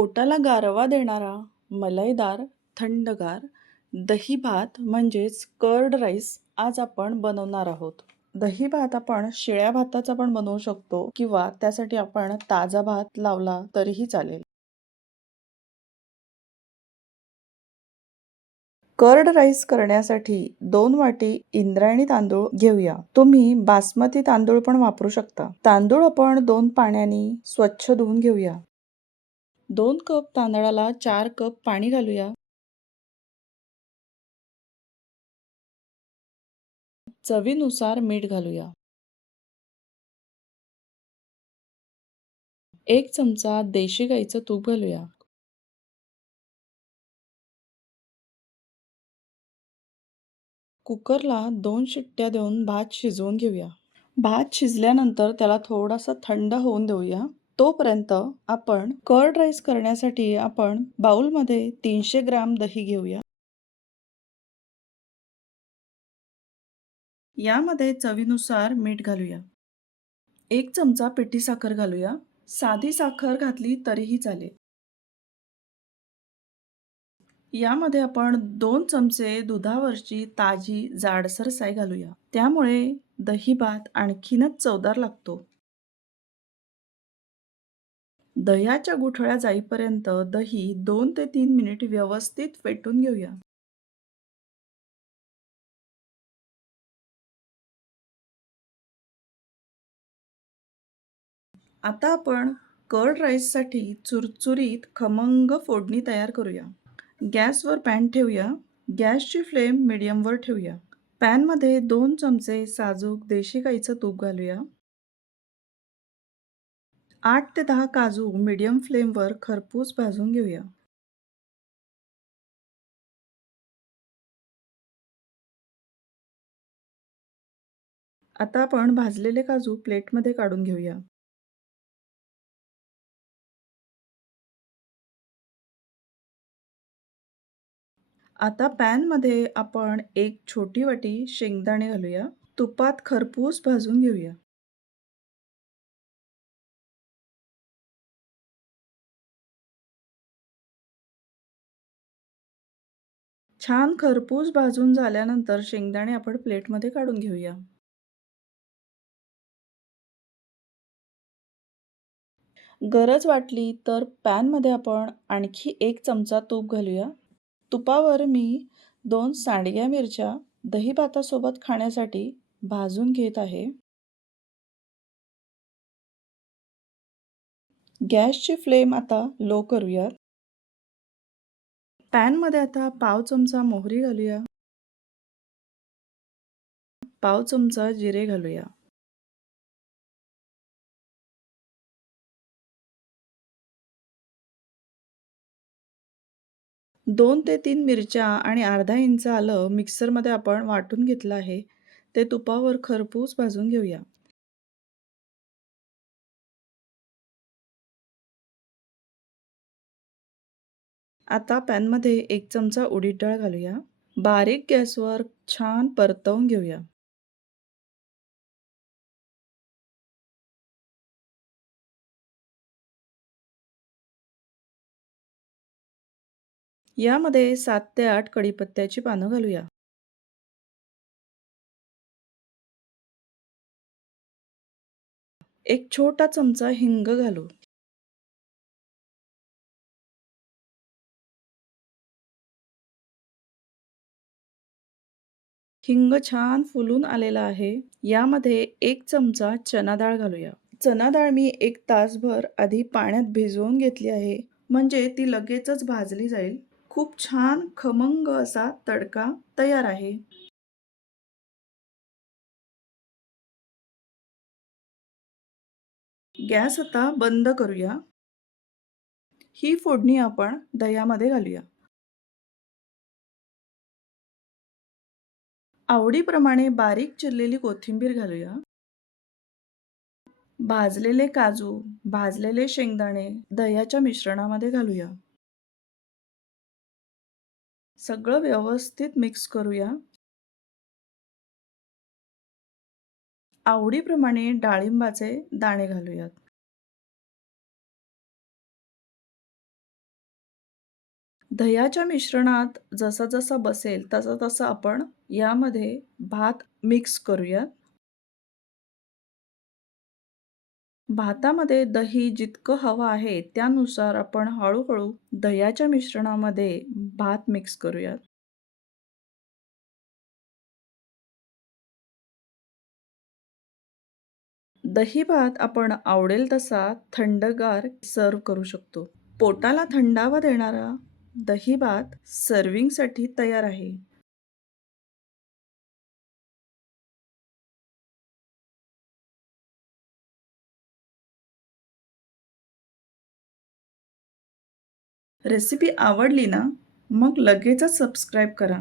पोटाला गारवा देणारा, मलाईदार, थंडगार दही भात म्हणजेच कर्ड राईस आज आपण बनवणार आहोत. दही भात आपण शिळ्या भाताचा पण बनवू शकतो किंवा त्यासाठी आपण ताजा भात लावला तरीही चालेल. कर्ड राईस करण्यासाठी 2 वाटी इंद्रायणी तांदूळ घेऊया. तुम्ही बासमती तांदूळ पण वापरू शकता. तांदूळ आपण 2 पाण्याने स्वच्छ धुवून घेऊया. 2 कप तांदळाला 4 कप पाणी घालूया. चवीनुसार मीठ घालूया. 1 चमचा देशी गाईचं तूप घालूया. कुकरला 2 शिट्ट्या देऊन भात शिजवून घेऊया. भात शिजल्यानंतर त्याला थोडासा थंड होऊन देऊया. तोपर्यंत आपण कर्ड राईस करण्यासाठी आपण बाउलमध्ये 300 ग्राम दही घेऊया. यामध्ये चवीनुसार मीठ घालूया. 1 चमचा पिठी साखर घालूया. साधी साखर घातली तरीही चालेल. यामध्ये आपण 2 चमचे दुधावरची ताजी जाडसर साय घालूया. त्यामुळे दही भात आणखीनच चवदार लागतो. दह्याच्या गुठळ्या जाईपर्यंत दही 2 ते 3 मिनिट व्यवस्थित फेटून घेऊया. आता आपण कर्ड राईससाठी चुरचुरीत खमंग फोडणी तयार करूया. गॅसवर पॅन ठेवूया. गॅसची फ्लेम मिडियमवर ठेवूया. पॅनमध्ये 2 चमचे साजूक देशी गाईचं तूप घालूया. 8 ते 10 काजू मीडियम फ्लेमवर खरपूस भाजून घेऊया. आता आपण भाजलेले काजू प्लेटमध्ये काढून घेऊया. आता पॅनमध्ये आपण एक छोटी वाटी शेंगदाणे घालूया. तुपात खरपूस भाजून घेऊया. छान खरपूस भाजून झाल्यानंतर शेंगदाणे आपण प्लेटमध्ये काढून घेऊया. गरज वाटली तर पॅनमध्ये आपण आणखी 1 चमचा तूप घालूया. तुपावर मी 2 सांडग्या मिरच्या दही भातासोबत खाण्यासाठी भाजून घेत आहे. गॅसची फ्लेम आता लो करूया. पॅनमध्ये आता पाव चमचा मोहरी घालूया. पाव चमचा जिरे घालूया. 2 ते 3 मिरच्या आणि अर्धा इंच आलं मिक्सरमध्ये आपण वाटून घेतलं आहे. ते तुपावर खरपूस भाजून घेऊया. आता पॅनमध्ये 1 चमचा उडीद डाळ घालूया. बारीक गॅसवर छान परतवून घेऊया. यामध्ये 7 ते 8 कढीपत्त्याची पानं घालूया. एक छोटा चमचा हिंग घालू. हिंग छान फुलून आलेला आहे. यामध्ये 1 चमचा चना डाळ घालूया. चना डाळ मी 1 तासभर आधी पाण्यात भिजवून घेतली आहे. म्हणजे ती लगेचच भाजली जाईल. खूप छान खमंग असा तडका तयार आहे. गॅस आता बंद करूया. ही फोडणी आपण दह्यामध्ये घालूया. आवडीप्रमाणे बारीक चिरलेली कोथिंबीर घालूया. भाजलेले काजू, भाजलेले शेंगदाणे दह्याच्या मिश्रणामध्ये घालूया. सगळं व्यवस्थित मिक्स करूया. आवडीप्रमाणे डाळिंबाचे दाणे घालूयात. दह्याच्या मिश्रणात जसा बसेल तसा आपण यामध्ये भात मिक्स करूयात. भातामध्ये दही जितकं हवं आहे त्यानुसार आपण हळू-हळू दह्याच्या मिश्रणामध्ये भात मिक्स करूयात. दही भात आपण आवडेल तसा थंडगार सर्व्ह करू शकतो. पोटाला थंडावा देणारा दही भात सर्व्हिंगसाठी तयार आहे. रेसिपी आवडली ना? मग लगेचच सबस्क्राईब करा.